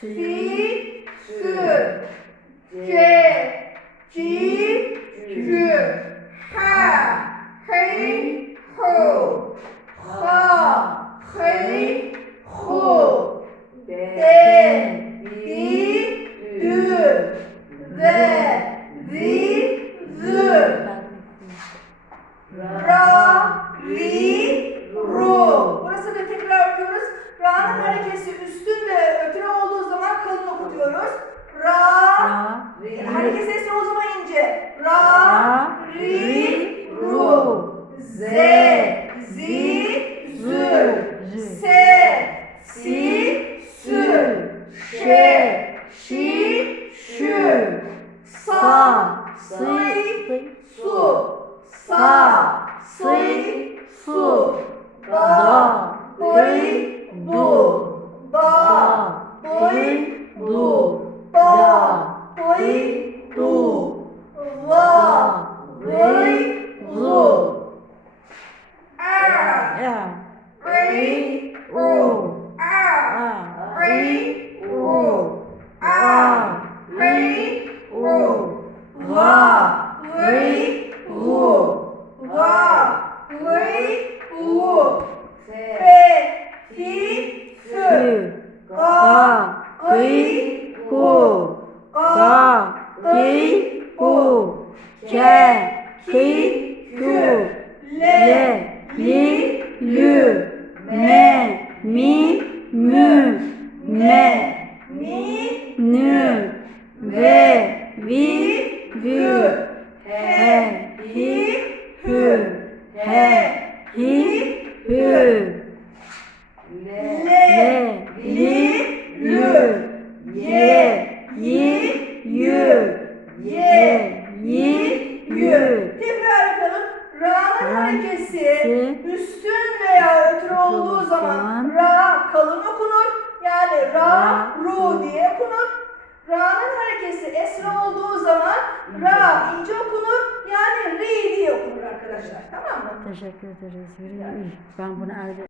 si, sı, ce, ci, cü, ha, hey, ho, ha, hey, ho, de, di, dü, ve, zi, zı, ra, li, ro. Burası da tekrar okuyoruz. Ra'nın harekesi okuyoruz. Ra, ra ri. Hareket sesi o zaman ince. Ra, ri, ru. Z, zi, zü. Se, si, sü. Şe, şi, şü. Sa, si, su. Sa, si, su. Da, ri, kü, le, li, lü, me, mi, mü, me, mi, nü, ve, vi, vü, he, hi, hü, he, hi, hü, le, Ra'nın Ra, harekesi si, üstün veya ötürü olduğu zaman Ra kalın okunur. Yani Ra, Ru. diye okunur. Ra'nın harekesi esra olduğu zaman Ra ince okunur. Yani Ri diye okunur arkadaşlar. Tamam mı? Teşekkür ederiz. Ben bunu elde